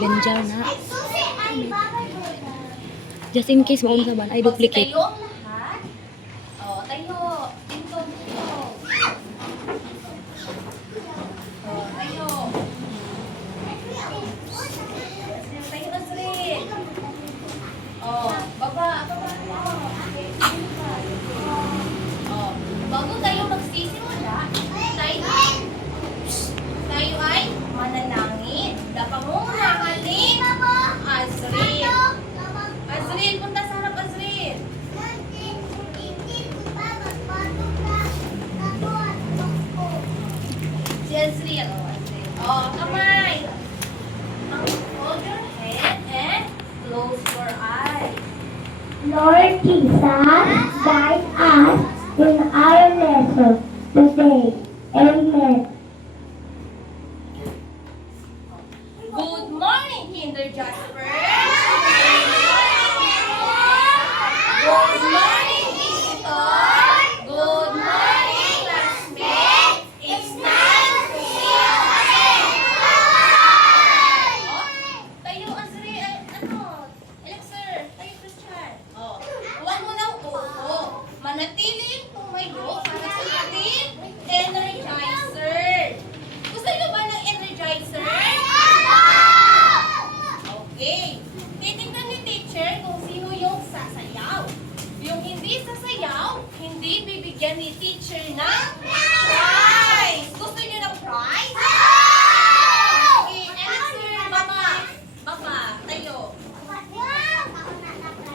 scavenger na. Just in case mauna sa ban, ay duplicate. Tayo ang lahat. O, tayo. Tintog, tintog. O, tayo. Tayo, Azrin. O, baba, baba. O, bago tayo magsisimula, tayo ay manalangin. Dapat mo mahalin, Azrin. Azrin, punta sa harap, Azrin. Si Azrin. O, Azrin. O, kamay. Hold your head and close your eyes. Lord Jesus, guide us in our lesson today. Amen. Good morning, Kinder Jasper. Good morning, visitor. Good morning, classmates. It's time to see you again. Oh, tayo, Azri. Alexer, tayo, Christian. Oh, huwag mo ng upo. Manatiling tumayo para sa ating energizer. Gusto niyo ba ng energizer? Okay. Titignan ni teacher kung sino yung sasayaw. Yung hindi sasayaw, hindi bibigyan ni teacher ng prize. Gusto niyo ng prize? Okay. Answer, baba. Baba. Tayo.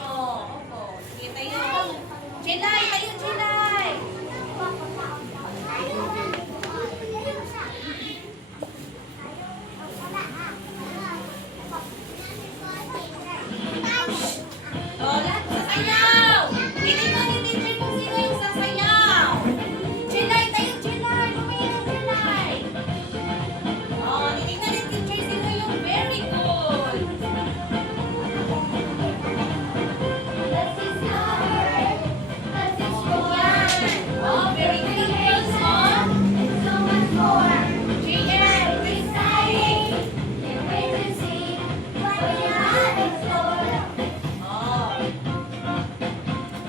Oh, opo. Sige, tayo. Jelay, tayo, Jelay. Oh, lahat sasayaw! Titignan ni teacher kung sino yung sasayaw. Jelay, tayo, Jelay. Lumayan ang Jelay. Oh, titignan ni teacher sino yung very good. Oh, very good girls, oh. JM, reciting. Oh.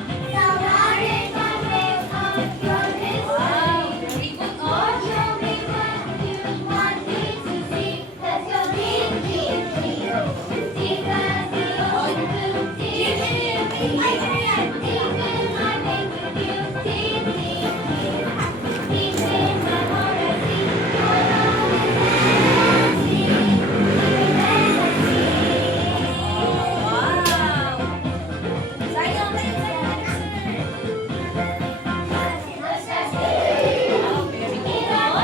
Wow, very good, oh. Wow. Sayang, sayang, sayang, sir. Wow, very good, oh.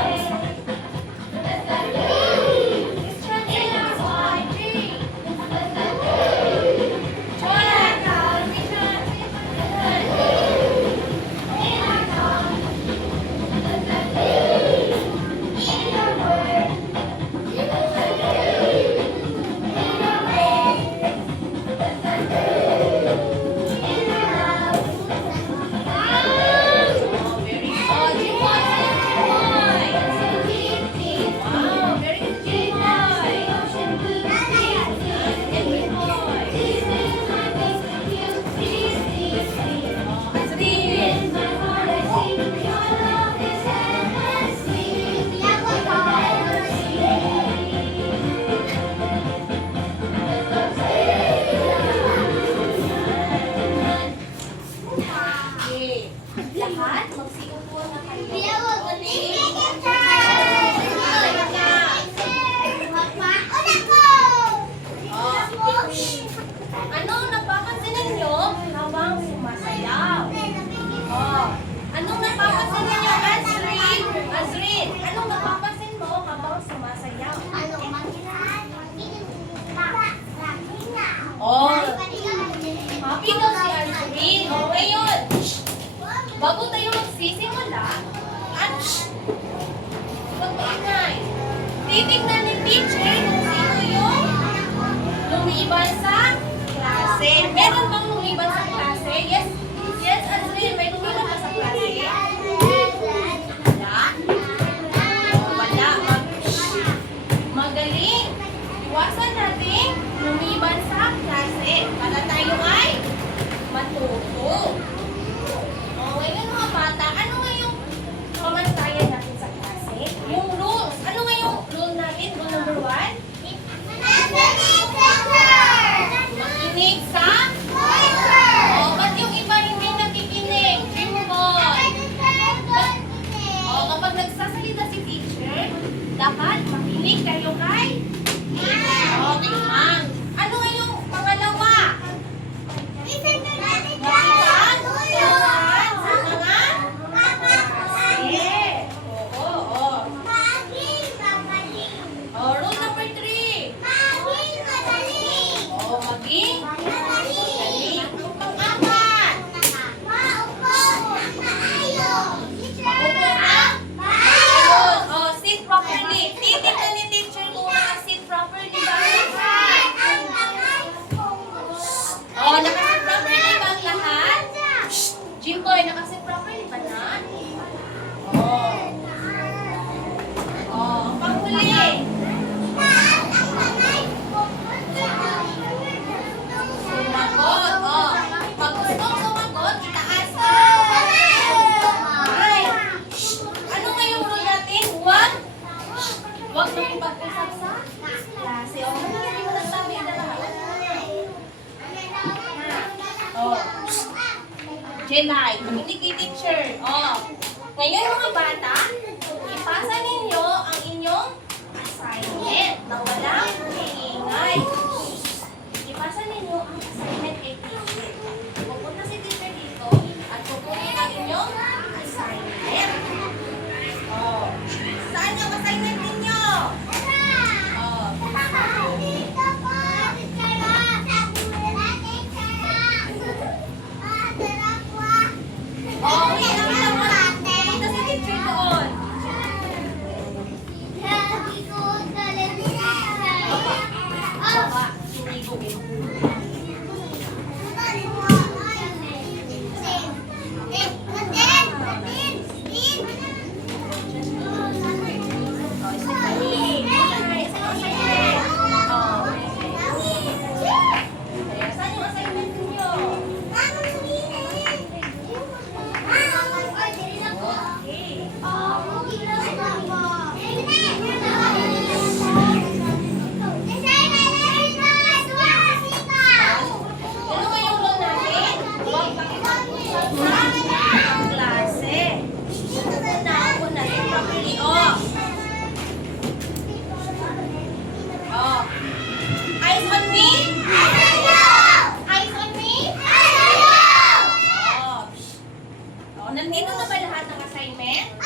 Lahat, magsiupo na kayo. Anong napapansin ninyo habang sumasayaw? Oh. Anong napapansin ninyo, Azrin? Azrin, anong napapansin mo habang sumasayaw? Oh. Happy daw si Azrin. Oh, ngayon. Bago tayo magsisimula, at mag-ingay. Titignan ni teacher kung sino yung lumiban sa klase. Meron bang lumiban sa klase? Yes, yes, Azrin, may lumiban ba sa klase? Wala? Oh, wala. Magaling. Iwasan natin makipag-usap sa klase. O, hindi mo nagsabi na lahat. Oh. Jelay, hindi kay teacher. Oh. Ngayon mga bata, ipasa ninyo ang inyong assignment na walang iingay. Ipasa ninyo ang assignment kay teacher. Pupunta si teacher dito at kukunin ang inyong assignment. Oh. Saan yung assignment ninyo? Oh. Oh, pupunta si teacher doon. Baba, sinigo. Saan yung assignment ninyo? Okay. Ano nga yung role natin? Huwag pakipag-usap sa klase. Una si properly off. Oh. Eyes on me? Eyes on me? Oh. Oh, nandito na ba lahat ng assignment? Okay.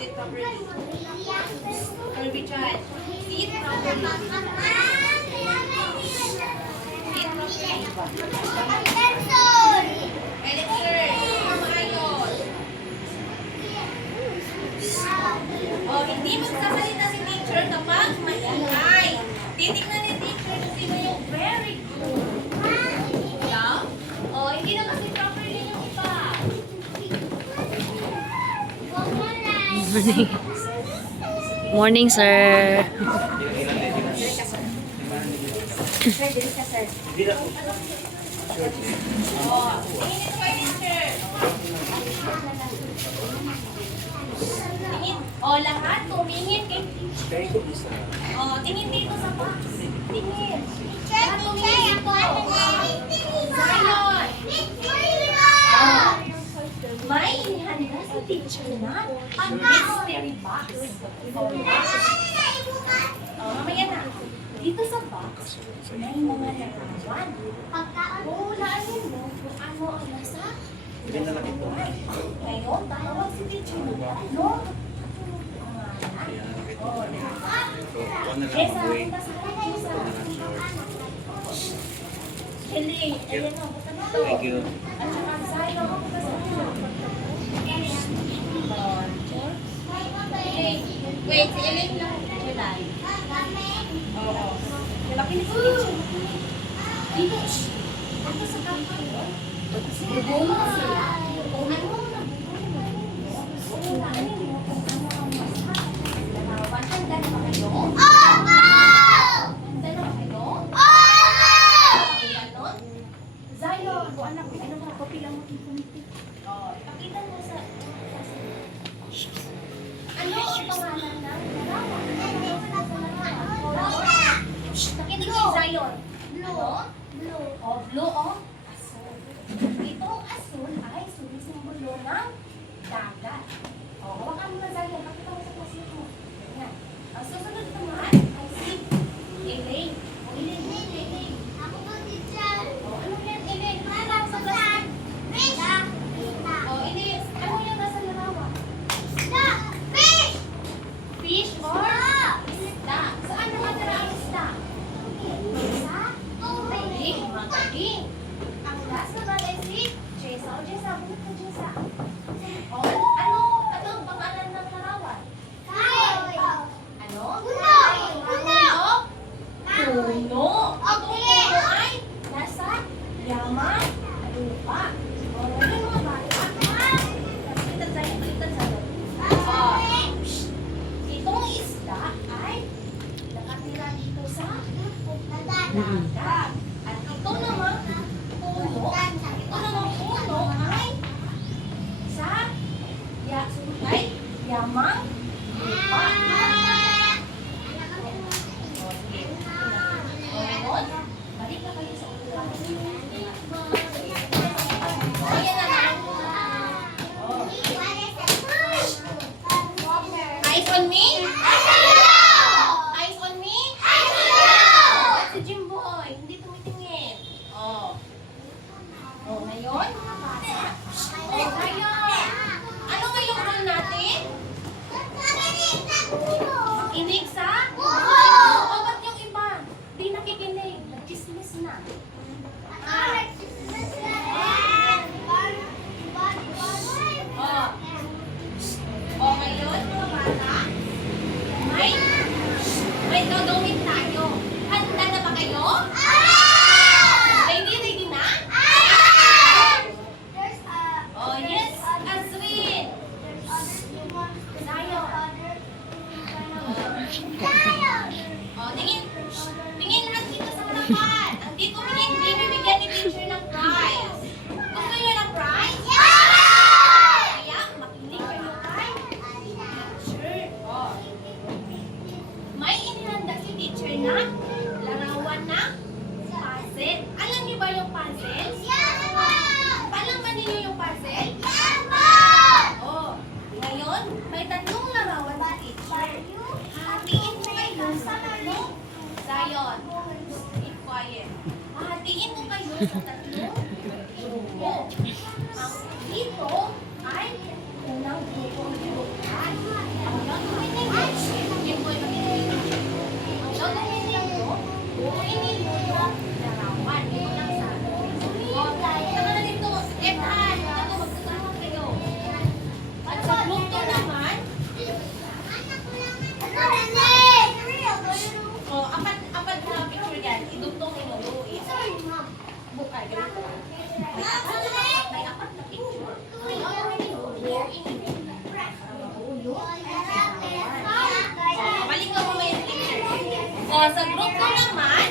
Sit properly. Kirby Chan. Sit properly. Sit properly. Elixir. Maayos. Oh, hindi magsasalita si teacher kapag maingay. Titignan ni teacher kung sino yung very good. Yeah? Oh, hindi na kasi properly yung iba. Morning, sir. Oh, tingin ito kay teacher. Tingin. Oh, lahat tumingin kay teacher. Oh, tingin dito sa box. Tingin. Lahat tumingin dito. Zion. Oh, may inihanda sa teacher na mystery box. Oh, mamaya na. Dito sa box, may mga larawan. Hulaan mo kung ano ang nasa larawan. Ngayon, tawag si teacher na ano? Oh, Esa, punta sa kanya, Esa. Hindi, ayan o, punta na to. Thank you. At saka Zion, punta sa kanya. Wait, si Elaine lang. July. Oo. Makinig si teacher. Dito, shh. Ano sa kapal? Bubungan sila. Ano na? Unahin mo kung ano ang masa. Larawan. Handa na ba kayo? Handa na ba kayo? Ganon? Zion, kung anak ko, ano mga kopi lang mo kipunti. Ipakita mo sa... Ano ang pangalan ng larawan? Nakinig si Zion. Ano? Blue. Oh, blue o? Asul. Itong asul ay sumisimbolo ng dagat. Oh, hawakan mo na Zion. Pakita mo sa klasik mo. Yan. Ang susunod naman ay si Elaine. O, Elaine. Oh, ano yan, Elaine? Pakita mo sa klasik. Oh, Elaine. Ano yung nasa larawan? Fish or isda? Saan nakatira ang isda? Sa tubig. Magaling. sa tatlong grupo. Ang dito ay unang grupo ng lupan. Ang gagawin ninyo, yung boy mag-ibig. Ang gagawin ninyo, buuin ninyo yung larawan. Ito lang sa ano. O, tama na dito. Etan, ito, magkasama kayo. At sa grupo naman, apat na picture yan. Idugtong ninyo, buuin. Bukay, ganito. May apat na picture. Ang gagawin ninyo, buuin ninyo. Balik ka mo may picture. O, sa grupo naman,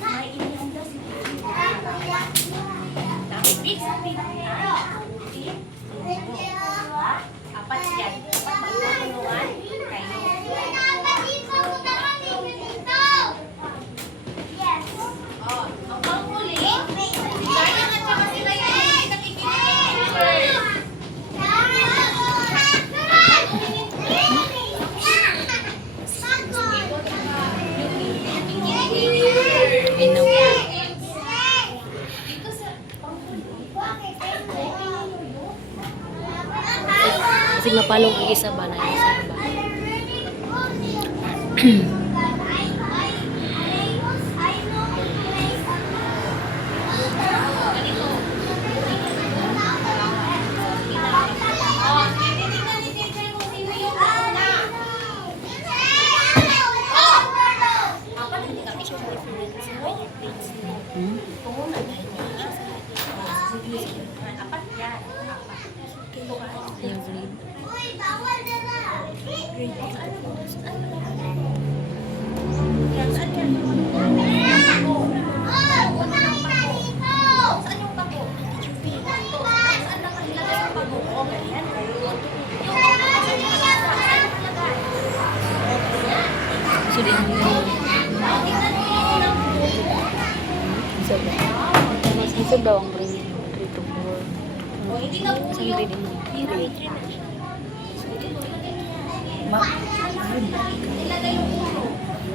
may inihanda si Ibig sabihin na, apat yan. Apat magtutulungan kayo. Oh, ang panghuli, kaya nga siya kasi na yung nakikinig. Dito sa panghuli, Kasi mapalong ang isa ba na yung isa ba? ganito. Oh, titignan ni teacher kung sino yung una. Apat hindi ka picture difference. Apat yan. Yung grade. Saan yan? Saan yung bago? Saan nakalagay yung bago? O, ganyan. Yung saan nakalagay? So, di ang grade. Tingnan mo yung unang grupo. Isa ba? Tapos isa daw ang grade 3 to 4. O, hindi na po Sa yung grade mo. grade 3 na siya. Ilagay yung ulo.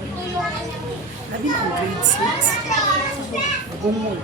Ito yung Sabi ko grade 6. Bumol.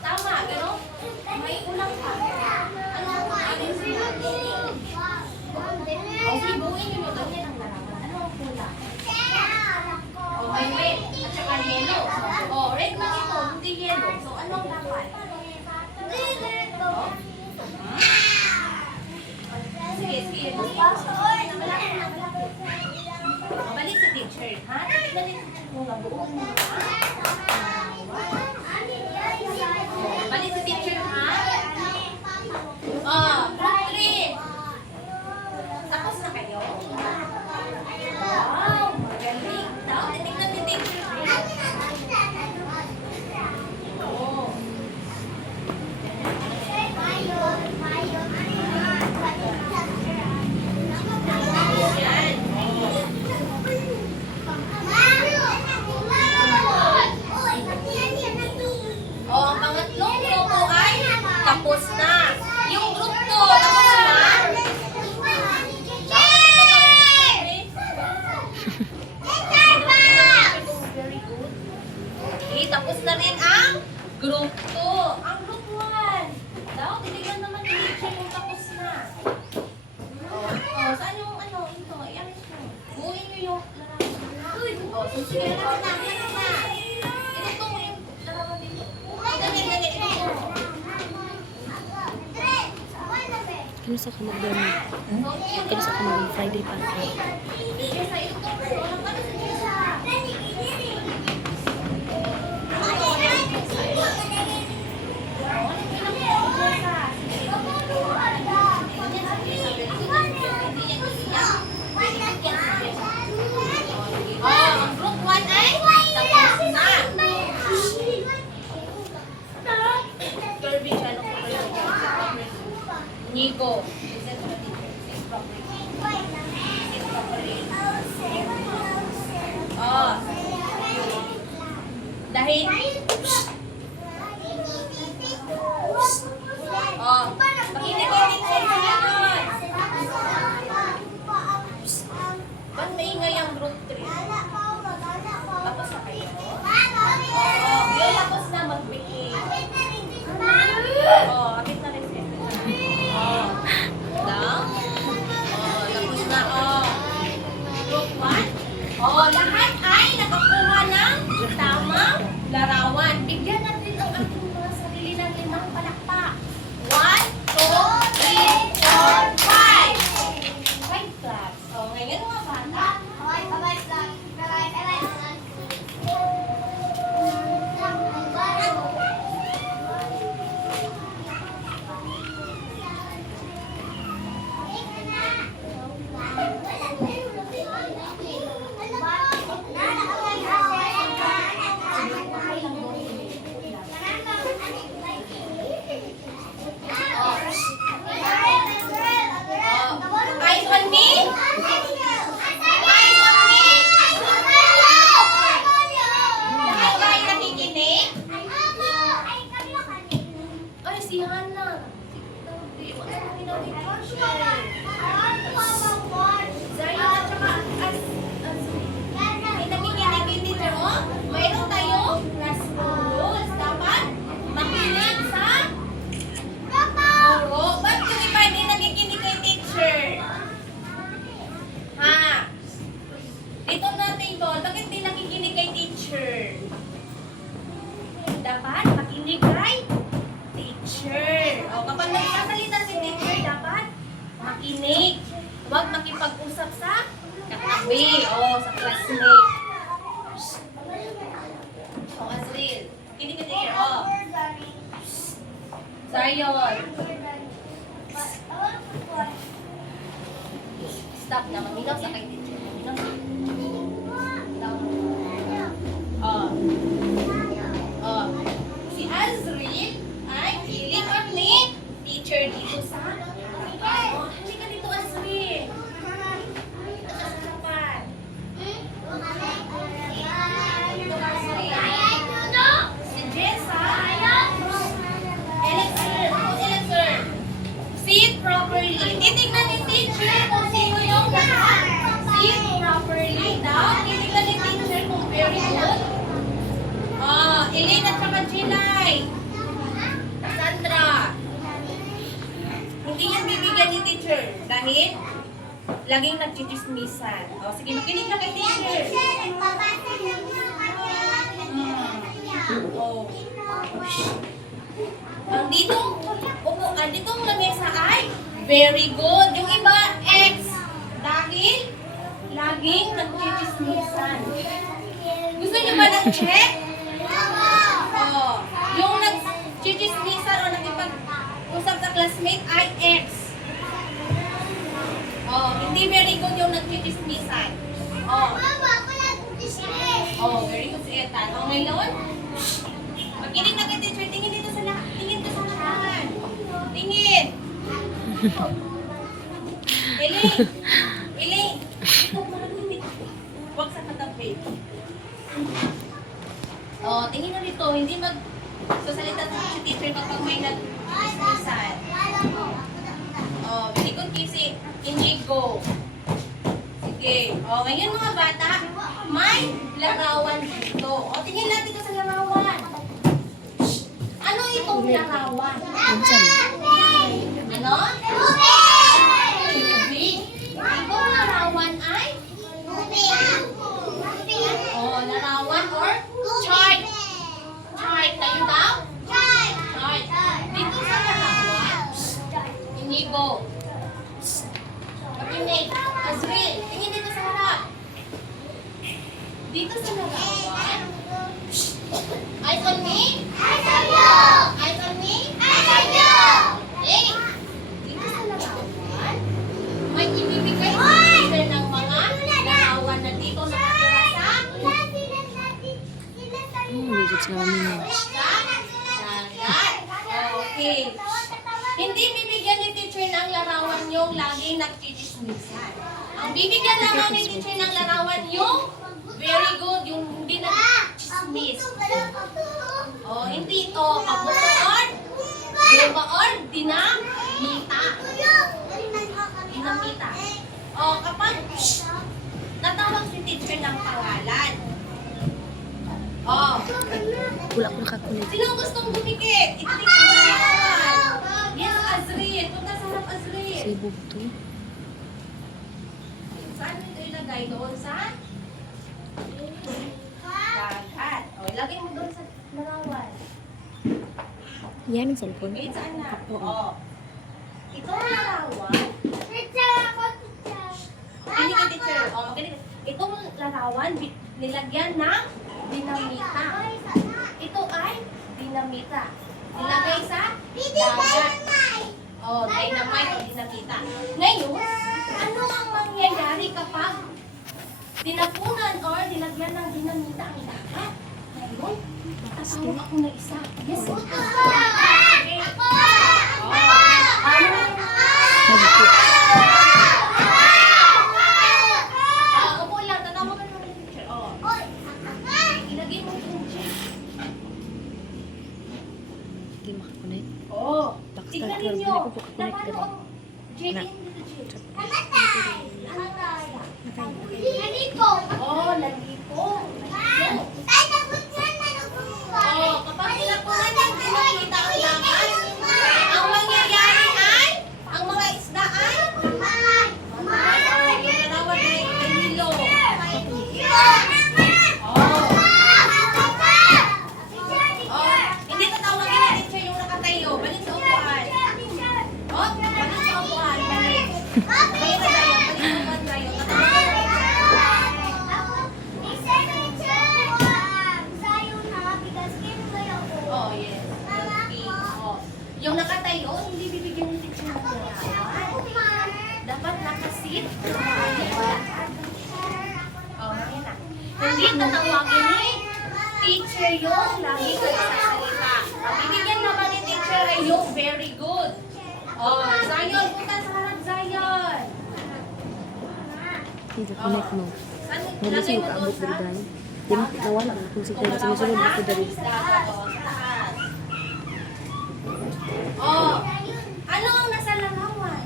Tama, gano'n? May ulang pa. Ano ba? Okay, buuin nyo mo ganyan ang larawan. Ano ang pula? Oh, may red. At saka yellow. Oh, red lang ito, hindi yellow. So, ano ang dapat? Oh? Sige, sige. Oh, balik sa teacher, ha? Balik sa teacher mo, buuin mo, ha? Balik sa teacher, ha? Oh, group 3. Tapos na kayo? Wow, magaling. Tao, titignan ni teacher. Oh. Yan. Oh, ang pangatlong grupo ay tapos na. Yung group 2, tapos na. Very good. Okay, tapos na rin ang group 2. Ang group 1. Daw, tinignan naman ni teacher kung tapos na. Oh, saan yung ano, ito? Iyan ito. Buuin nyo yung larawan. Oh, so sige, larawan na. Ito mo yung larawan dito. Ganyan, ganyan. Ito mo. Kano sa kamagdan mo? Kano sa kamagdan Friday pa? Jessa, ito po. Walang ka na sa Jessa. Ang group 1 ay tapos na. Kirby, ano ko kayo? Nico. Oh. Dahil oh, pakinig ko din sa inyo. Ba't maingay ang group 3? Tapos na kayo? Oh, yun, tapos na mag-begin. Oh, kapit na rin siya. Oh, down. Oh, tapos na, oh. Group 1. Oh, lahat ay nakakuha ng tamang larawan. Bigyan natin ang ating mga sarili ng 5 palakpak. 1, 2, 3, 4, 5. 5 claps. Oh, ngayon mga bata. Eyes on me. Eyes on me. Lahat ba ay nakikinig? Ay, si Hannah. Wala na pinag-picture. Zayo at saka ay nakikinig yung teacher mo. Mayroon tayong classroom rules. Dapat makinig sa guro. Ba't yung iba hindi nakikinig kay teacher? Ha? Dito natin to. Bakit di nakikinig kay teacher? Dapat makinig kay teacher. O, kapag nagsasalita si teacher, dapat makinig. Huwag makipag-usap sa katabi. O, sa classmate. O, Azril. Kinig ka teacher. O. Zion. Stop na. Maminaw sa kay teacher. Maminaw sa Oh. Oh. Si Azril ay piling on ni teacher dito sa oh, halika dito, Azril. Dito ka sa harapan. Dito, Azril. Si Jessa. Elixir. Sit properly. Titignan ni teacher kung sino yung lahat. Sit properly daw. Titignan ni teacher kung very good. Oh, Elaine at saka Jilay. Sandra. Hindi yan bibigyan ni teacher dahil laging nagchichismisan. Oh, sige, makinig na kay teacher. Oh. Ang ditong lamesa ay very good. Yung iba, X. Dahil laging nagchichismisan. Gusto niyo ba ng check? Oh, yung nag-chichismisan o nag-ipag-usap sa classmate ay X. Oh, hindi very good yung nag-chichismisan. Oh. Oh, very good si Ethan. Oh, ngayon, makinig na kay teacher. Tingin dito sa lahat. Tingin dito sa lahat. Tingin. Elaine. Ikaw malamit. Huwag sa katabi. Oh, tingin na dito. Hindi magsasalita si teacher kapag may nag-chichismisan. Oh, very good kasi Indigo. Sige. Oh, ngayon mga bata, may larawan dito. Oh, tingin natin dito sa larawan. Ano itong larawan? Ano? Tubig. Itong larawan ay? Oh, larawan or chart. Chart. Tayo daw? Chart. Dito sa larawan. Inigo. Dito sa larawan. Eyes on me. Eyes on you! Eyes on me. Eyes on you! Eh, dito sa larawan, may ibibigay sa teacher ng mga larawan na dito nakatira sa Medyo sa kami na. dagat. Okay. Hindi bibigyan ni teacher ng larawan yung laging nagchichismisan. Ang bibigyan naman ni teacher ng larawan yung very good, yung hindi nagchismis. Oh, hindi ito kabutoon, or dinamita. Dinamita. Oh, kapag natawag si teacher ng pangalan. Oh, Wala ko nakakulit. sino ang gustong dumikit? Itikit mo na larawan. Yes, Azrin. Punta sa harap, Azrin. Sibog to. Saan ito ilagay? Doon sa dagat. O, ilagay mo doon sa larawan. Yan ang cellphone. Okay, saan na? Oo. O. Itong larawan, Teacher ako, teacher. makinig ka, teacher. O, makinig. Itong larawan, nilagyan ng dinamita. Ito ay dinamita. Nilagay sa dagat. O, dynamite o dinamita. Ngayon, ano ang mangyayari kapag tinapunan or nilagyan ng dinamita ang dagat? Ngayon, tatawag ako na isa. Yes, okay. Upo lang, tatawag ka naman ng teacher. Ilagay mo yung check. Hindi makakulit. Backstab, Tignan pero ninyo. hindi ko po kakunik Napaano dali. ang check in dito, check? Nalipo. Kapag tinapunan yung dinamita ang dagat, ang mangyayari ay, ang mga isda ay, yung larawan ay hilo. Hindi tatawagin na teacher yung nakatayo. Balik sa upuan. Balik sa upuan. Balik. Balik na tayo. Balik sa upuan tayo. Tatawagin na Oh, yes. Okay. Yung nakatayo, hindi bibigyan ng teacher ng larawan. Dapat nakasit. Ayan na. Hindi tatawagin ni teacher yung lagi ka sasalita. Ang bibigyan naman ni teacher ay yung very good. Zion, punta sa harap, Zion. Hindi connect mo. Saan Hindi lagay siya mo doon makaabot sa? dari dahil. Di mo nawala ang kung sige. Sumusunod ako dari. Ano ang nasa larawan?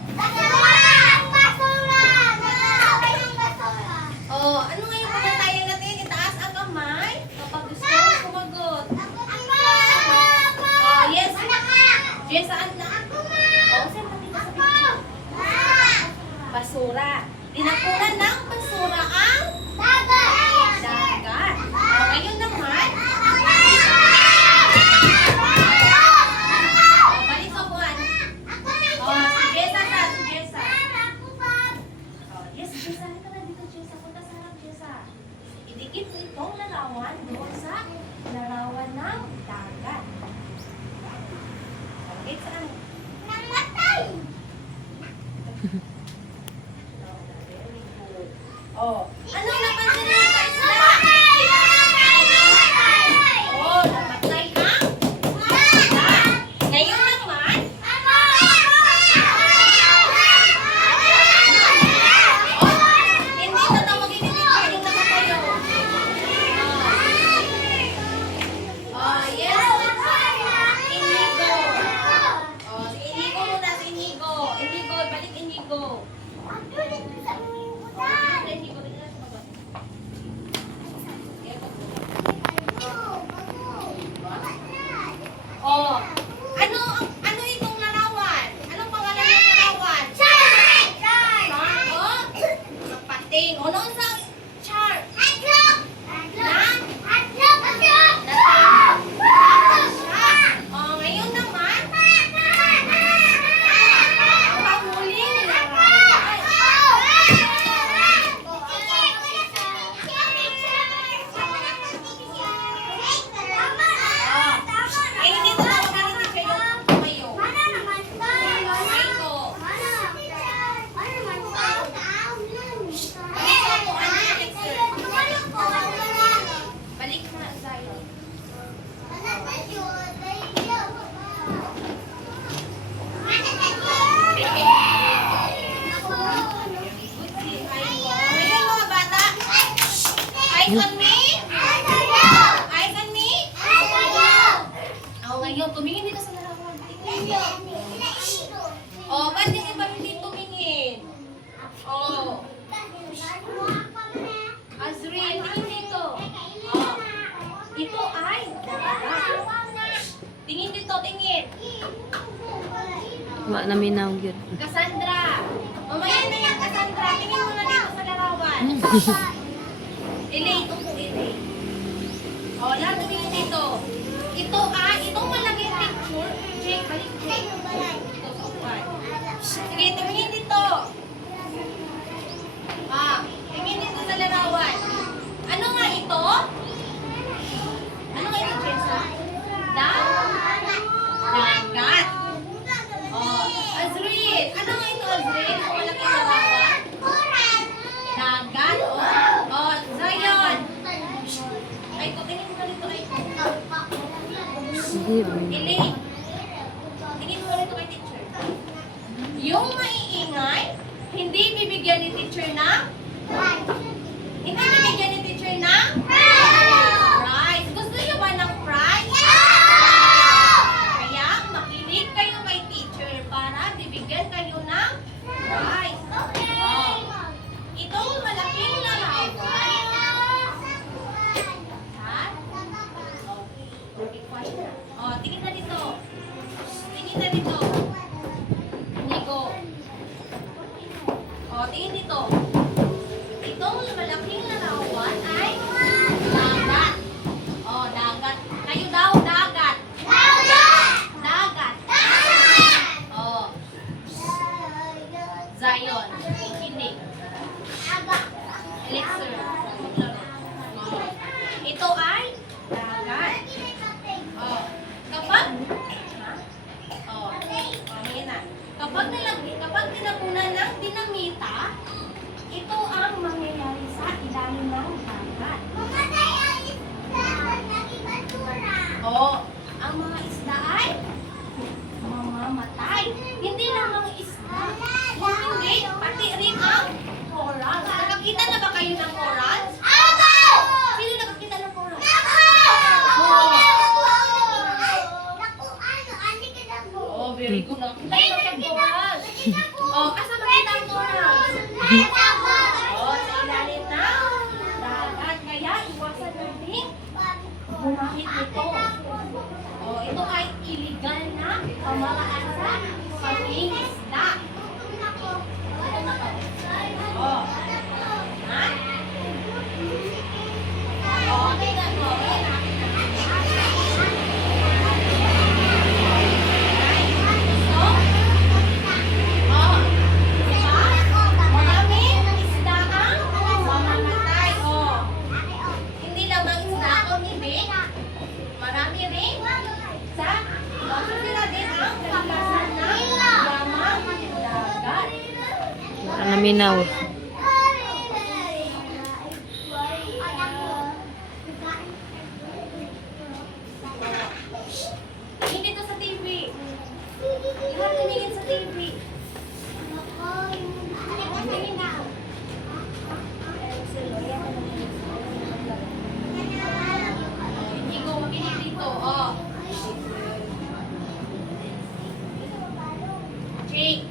Ano nga yung pamantayan natin? Itaas ang kamay kapag gusto mong sumagot. Yes. Yes, saan na? Saan pati ka sa picture? Basura. Dinapunan ng basura ang dagat. Ngayon naman, balik sa buwan. Si Jessa ka, si Jessa. Yes, Jessa. Halika na dito, Jessa. Punta sa harap, Jessa. Idikit mo itong larawan doon sa larawan ng dagat. Okay, saan? Ano napansin niyo sa isla? Namatay ang isda. Ngayon naman, hindi tatawagin ni teacher yung nakatayo. Yes. Inigo. Si Inigo muna, si Inigo. Inigo, balik Inigo. Inigo, tingnan sa baba. Ano itong larawan? Anong pangalan ng larawan? Char! Sa pating. Noon sa char? Ngayon naman, ang panghuli larawan. Eyes on me. Eyes on me. Oh, ngayon, tumingin dito sa larawan. Tingin. Oh, ba't yung iba hindi tumingin? Oh. Azril, tingin dito. Oh. Ito ay tingin dito, tingin. Wa na minaw yun. Cassandra. Mamaya na yan, Cassandra. Tingin mo na dito sa larawan. Ilay, ito po, ilay. O, lahat tumingin dito. Ito ay, itong malaking picture. Jake, balik, Jake. Ito sa upan. Sige, tumingin dito. Tingin dito sa larawan. Ano nga ito? Ano nga ito, Jessa? Dagat. Oh, Azril. Ano nga ito, Azril? Ang malaking larawan? Dagat. Oh, Zion. Ay, tingin mo na dito kay Sige. Ilay. Tingin mo na dito kay teacher. Yung maiingay, hindi bibigyan ni teacher ng? Hindi bibigyan ni teacher ng? Prize. Gusto niyo ba ng prize? Kaya makinig kayo kay teacher para bibigyan kayo ng prize. Oh. Itong malaking larawan. Ha? Oh, tingin na dito. Tingin na dito. Nico. Oh, tingin dito. Itong malaking larawan ay dagat. Oh, dagat. Kayo daw, dagat. Dagat. Oh, Zion. Hindi. Elixir. Ito ay dagat. Oh, kapag ayan na. Kapag tinapunan ng dinamita, ito ang mangyayari sa ilalim ng dagat. Oh, ang mga isda ay mamamatay. Hindi lang mga isda. Kung hindi, pati rin ang coral. Nakakita na ba kayo ng coral? Sino nakakita ng coral? Oh, very good. Nakakita ng coral. Oh, asa makita ang coral? Oh, sa ilalim ng dagat. Kaya iwasan natin bumahit nito. Oh, ito ay illegal na pamaraan sa pangingisda. Oh. Ha? Oh, tingnan mo. So, oh. Diba? Maraming isda ang mamamatay. Oh. Hindi lang mga isda o hindi. Marami rin sa sila din ang kalikasan ng lamang dagat. Wa na minaw. Hindi to sa TV. Iwan tumingin sa TV. Tingin dito. Hindi ko makinig dito. Oh. Jake.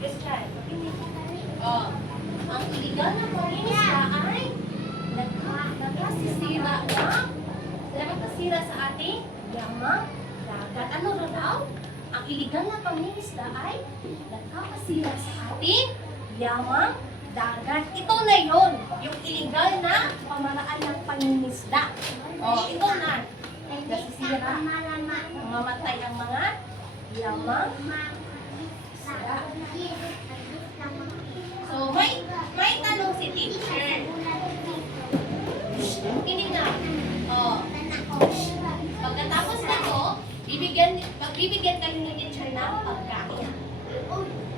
Christian. Oh. Ang iligal na pangingisda ay nagkasira sa ating yamang dagat. Ano daw? Ang iligal na pangingisda ay nagkakasira sa ating yamang dagat. Ito na yon, yung iligal na pamaraan ng pangingisda. Oh, ito na. Nasisira. Mamatay ang mga yamang isda. So, may tanong si teacher. Kinig na. Oh. Pagkatapos nito, magbibigyan kayo ng teacher ng pagkain.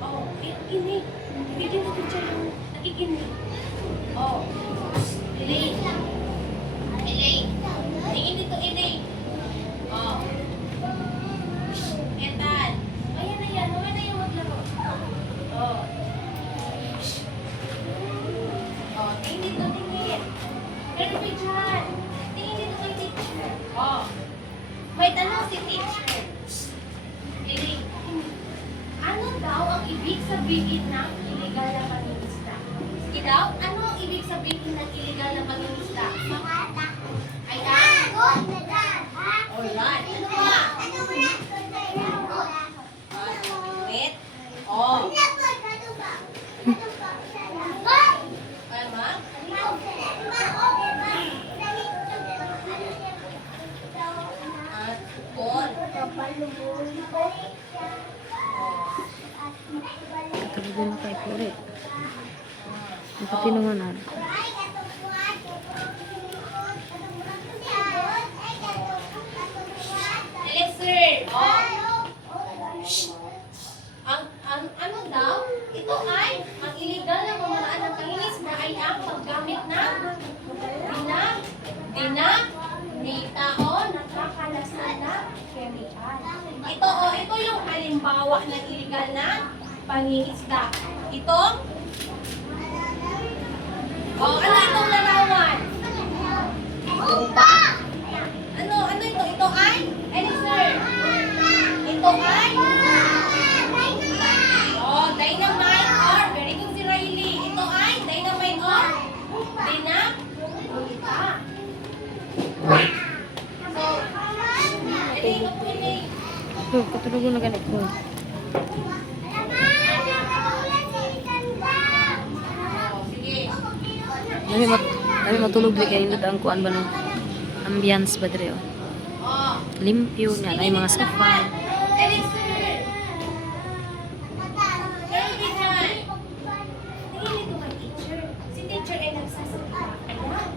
Oh, kinig. Bibigyan ng teacher ng nakikinig. Oh. Elaine. Elaine. Tingin dito, Elaine. Oh. Etan. Ayan na yan. Mamaya na yung maglaro. Oh. Oh, tingin dito, tingin. Pero dyan. Tingin dito kay teacher. Oh. May tanong si teacher. Ili, ano daw ang ibig sabihin ng illegal na pangingisda? Sige daw, ano ang ibig sabihin ng illegal na pangingisda? Ayan. Alright. Ano pa? Wait. Oh. Tama? At kon. Talaga na kay Puri. Ang patinunganan. Elixir. Oh. Ano daw? Ito ay ang illegal na pamaraan ng pangingisda ay ang paggamit ng dinamitaon nakakalasan na chemical. Ito yung halimbawa ng illegal na pangingisda. Itong ano itong larawan? Ano ito? Ito ay Elixir. Ito ay dynamite or very good si Riley. Ito ay dynamite or dinamita. So, ito po ini. Katulog na ganit ko. Sige. Dami matulog di kayo ang kuan ba no? Ambience ba dire oh. Oh. Limpyo niya ay mga sofa. Elixir. Very behind. Tingin ito kay teacher. Si teacher ay nagsasalita. Ayan.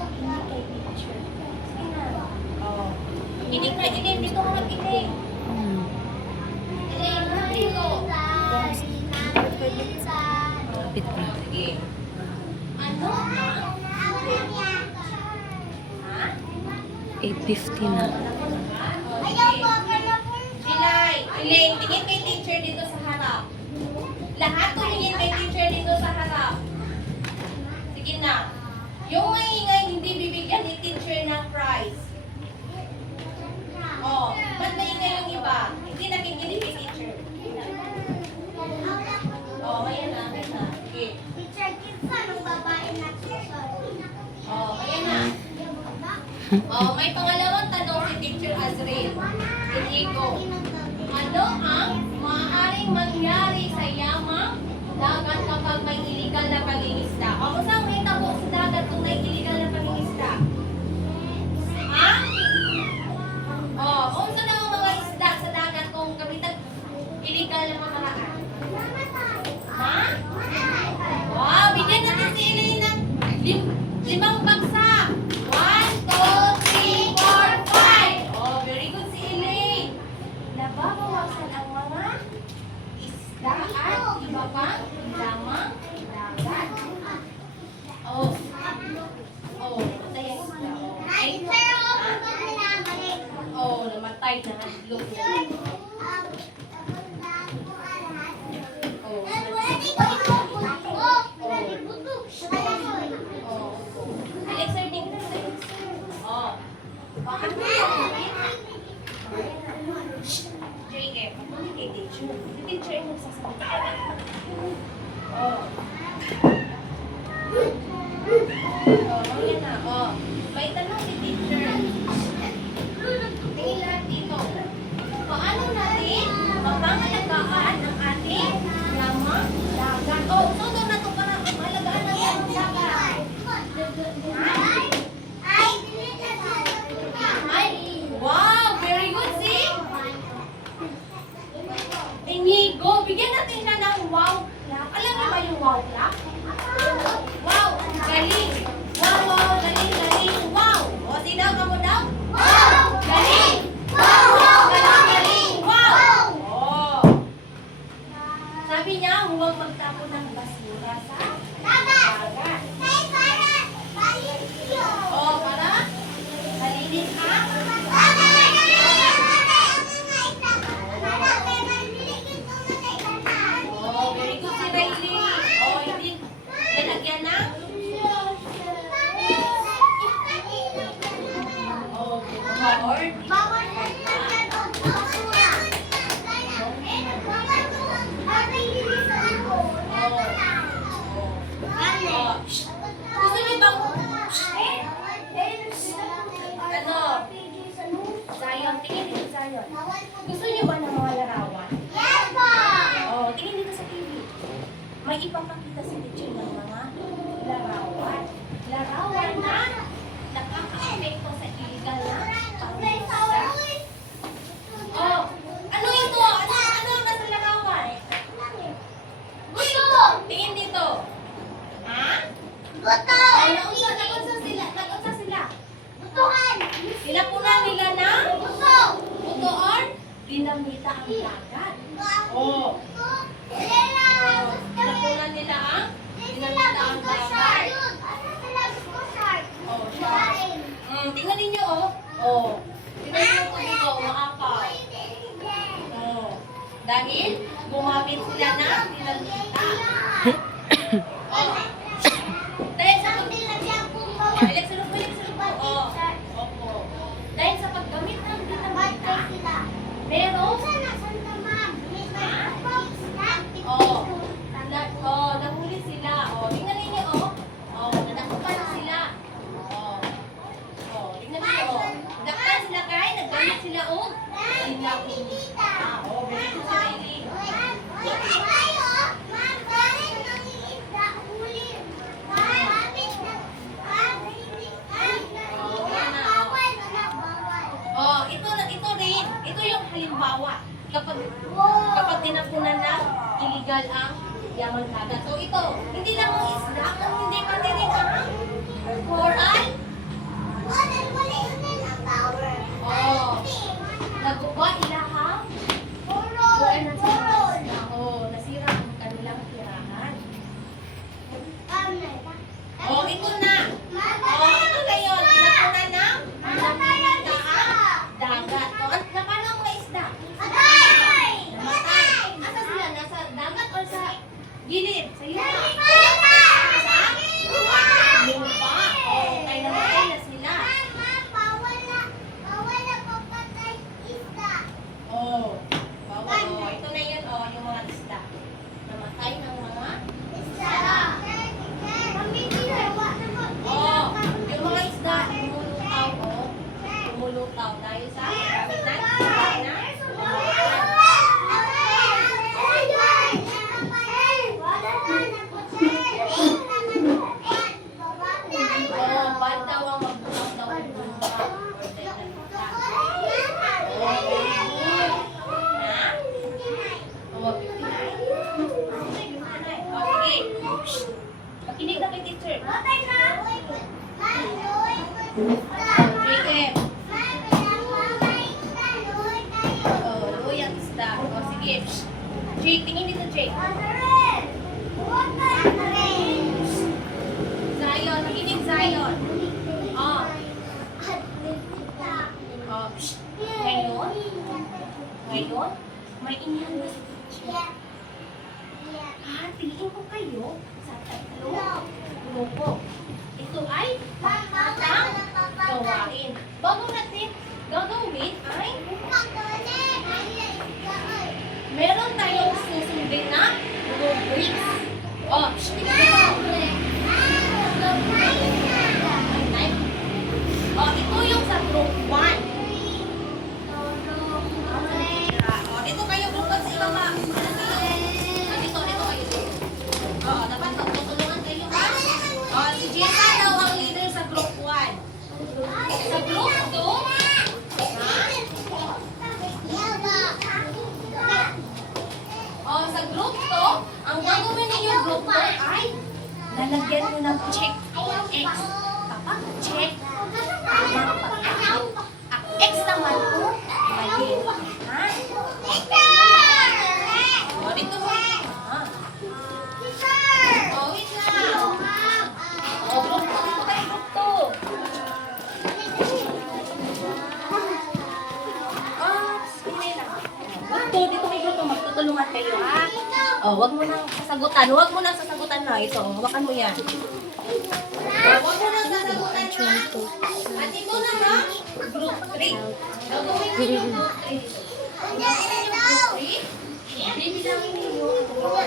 Hindi kay teacher. Sige na. Oh. Inig na inig. Dito ka mag-inig. Inig. Dito. Kapit pa. Sige. Ano ang... Ha? 8:50 na. Elaine, tingin kay teacher dito sa harap. Lahat tumingin kay teacher dito sa harap. Sige na. Yung maingay hindi bibigyan ni teacher ng prize. Oh, ba't maingay yung iba? Hindi nakikinig kay teacher. Oh, ayan na, ayan na. Sige. Oh, ayan na. Oh, may pangalawang tanong si Teacher Azrael. Inigo. Ano ang maaaring mangyari sa yamang dagat kapag may illegal na pangingisda? O kung saan may tabo sa dagat kung may illegal na pangingisda? Ha? O, kung saan ang mga isda sa dagat kung kapitan illegal na pamaraan? Ha? Wow, bigyan natin si Elaine ng limang bagsak. 1, 2, 3, 4, 5. Oh, very good si Elaine. Nababawasan ang mga isda at iba pang lamang dagat. Oh. Oh, namatay ang isda. Oh, namatay na ang itlog niya. Oh, Elixir, tingnan sa Elixir. Oh. Bakit mo JM, ano kay teacher? Si teacher ay nagsasalita. Oh. Oh, yan na. Oh. May tanong si teacher. Tingin lahat dito. Paano natin mapangalagaan ang ating lamang dagat? Oh, so na ito para malagaan ang lamang dagat. Ay, wow, very good, see? Inigo, bigyan natin siya ng wow clap. Alam niyo ba yung wow clap? Wow, galing. Wow, Naunsa sila. Pinapunan nila ng buto or dinamita ang dagat. Oh. Pinapunan nila ang dinamita ang dagat. Oh, shark. Tingnan ninyo, oh. Oh. Tingnan ninyo po dito, maapaw. Oh. Dahil gumamit sila ng dinamita. Oh. Dahil sa balik sa lupo. Oh. Opo. Dahil sa paggamit ng dinamita, merong nahuli sila. Oh, tingnan ninyo, oh. Oh, nadakupan na sila. Oh. Oh, tingnan ninyo, oh. Nadakupan sila kay, naggamit sila, oh. Dinamita. Oh, very good, Riley. Oh, ito rin. Ito yung halimbawa. Kapag tinapunan na illegal ang yaman dagat. So ito, hindi lang ang isda, hindi pati rin ang coral. Oh, nagkuha ilahang coral na sila. Oh, nasira ang kanilang tirahan. Oh, ito na. Oh, ito na yun. Tinapunan ng dinamita ang dagat. Oh, paano ang mga isda? Namatay. Asa sila? Nasa dagat o sa gilid? Sa lupa? Sa lupa. Oh, kaya namatay na sila. Oh, bawal. Oh, ito na yun. Oh, yung mga isda. Namatay ng mga isda. Oh, yung mga isda, lumulutaw, oh. Lumulutaw dahil sa gamit na oh, bad daw ang magbukas daw ng lumba. Oh, very good. Ha? Oh, 59. Oh, sige. Makinig na kay teacher. JM. Oh, luyang isda. Oh, sige. Jake, tingin dito, Jake. Zion, makinig, Zion. Oh. Oh, ngayon, may inyan na si teacher. Hatiin ko kayo sa tatlong grupo. Ito ay pagkatang gawain. Bago natin gagawin ay meron tayong susundin na rubrics. Oh, oh, ito yung sa group 1. Oh, dito kayo group 1 sa ibaba. Dito kayo. Oh, dapat magtutulungan kayo, ha? Oh, si Jessa daw ang leader sa group 1. Sa group 2, oh, sa group 2, ang gagawin ninyo group 4 ay lalagyan mo ng check X. Kapag check, ang X naman po, mali. Ha? Oh, dito mo. Oh, wait lang. Oh, group 2 dito kayo, group 2. Oops, hindi lang. Group 2, dito kayo group 2, magtutulungan kayo, ha? Oh, wag mo nang sasagutan. Wag mo nang sasagutan na. Ito, hawakan mo yan. Wag mo nang sasagutan na. At ito naman, group 3. Gagawin mo yung group 3. Ang gagawin yung group 3, bibilangin ninyo ang group 1.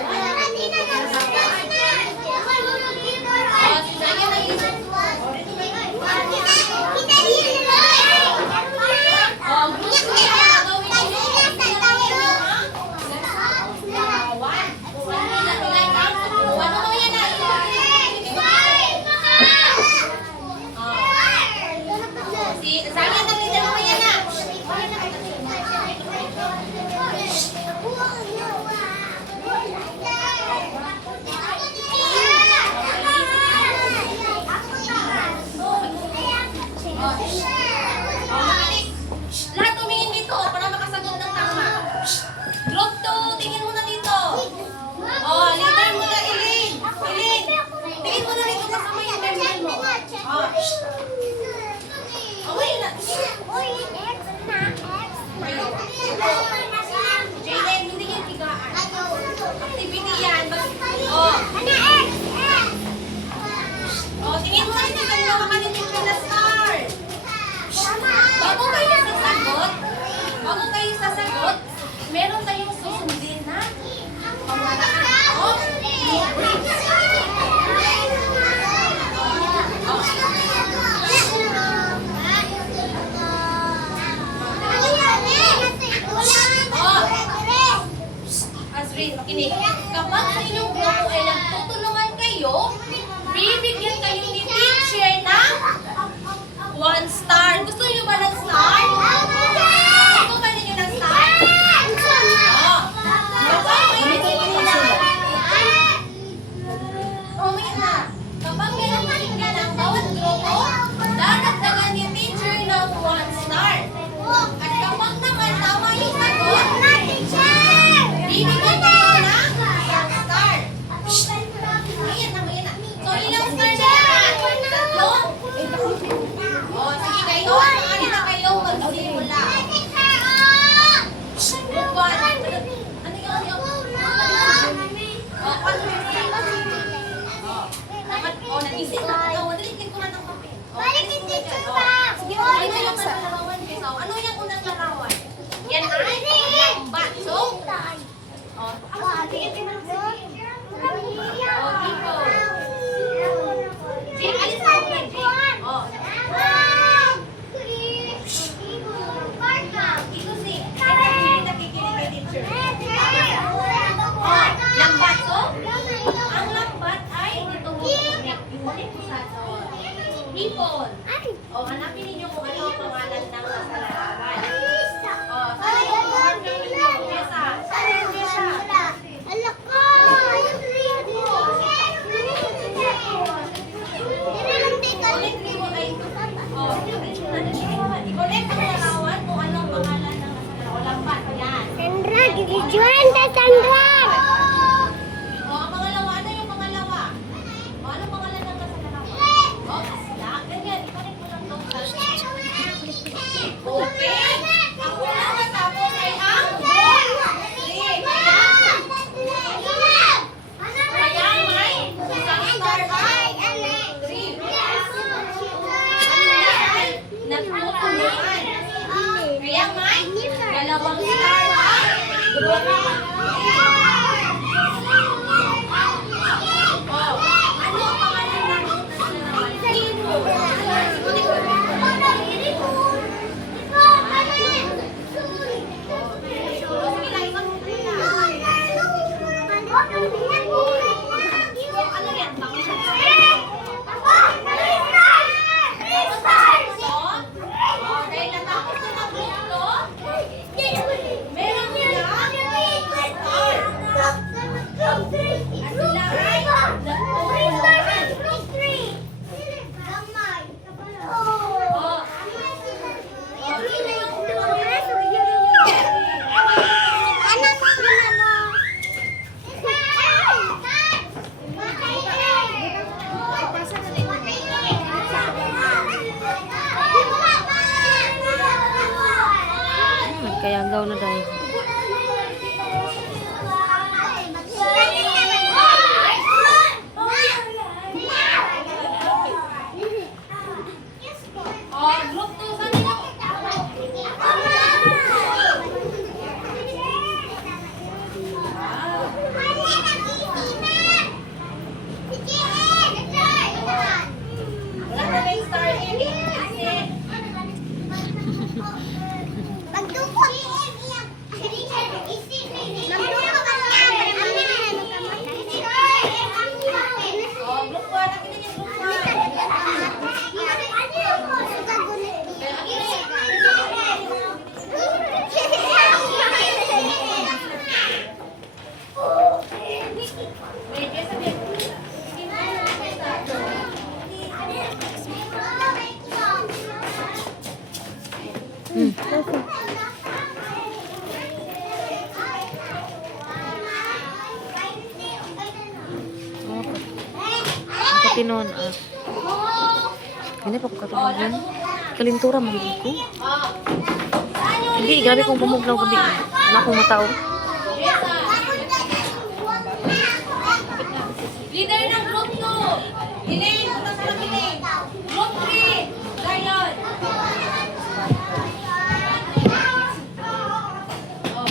Isip na. Oh, dali ko na ng papel. Balik yung teacher ba? Sige, ano yung larawan guys? Ano yung unang larawan? Yan ay lambat. So, oh, Jane, alis ako na, Jane. Oh. Ito si, hindi nakikinig kay teacher. Oh, lambat. So, ang lambat ay dito mo people. Oh, hanapin ninyo kung ano ang pangalan ng nasa larawan. Oh, sabi ko, partner ninyo. Jessa. Jessa. Connect mo ay, oh, i-connect ang larawan kung ano ang pangalan ng nasa larawan. O, lambat. Yan. Sandra, gigijuan ka, Sandra! O, ang pangalawa, ano yung pangalawa? O, ano pangalan ng nasa larawan? O, aslak. Ganyan, i-connect mo lang doon. Okay. Ang unang natapos ay ang kaya may isang star ay three. Nagtutulungan. Kaya may dalawang star ang group. Oh, ano ang pangalan ng ano yan? Okay, natapos na ng group to. Meron sila star. At sila ay nagtutulungan. Oh, Kaya gaw na dahil. oh, group 2 sa nyo. Wala na yung star here. Kasi oh, group 1, akin na yung group 1. Medyo sabi. Katinon. Hindi pa ko katinon yan. Kalintura magiging ko. Oh. Hindi, grabe kong pumuglaw gabi. Wala akong matao. Leader ng group 2. Elaine, punta sa Elaine. Group 3. Zion. Oh.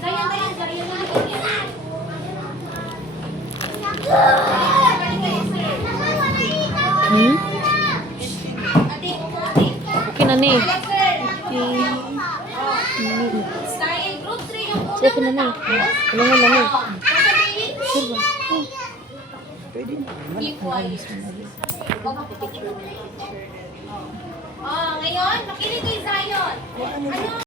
Zion. Hmm? Ate. Okay na ni. Alex, sir. Hmm. Dahil group 3 yung unang Sige na ni. Tulungan na ni. sasabihin, Sure ba? equals. Oh, ngayon, makinig kay Zion. Ano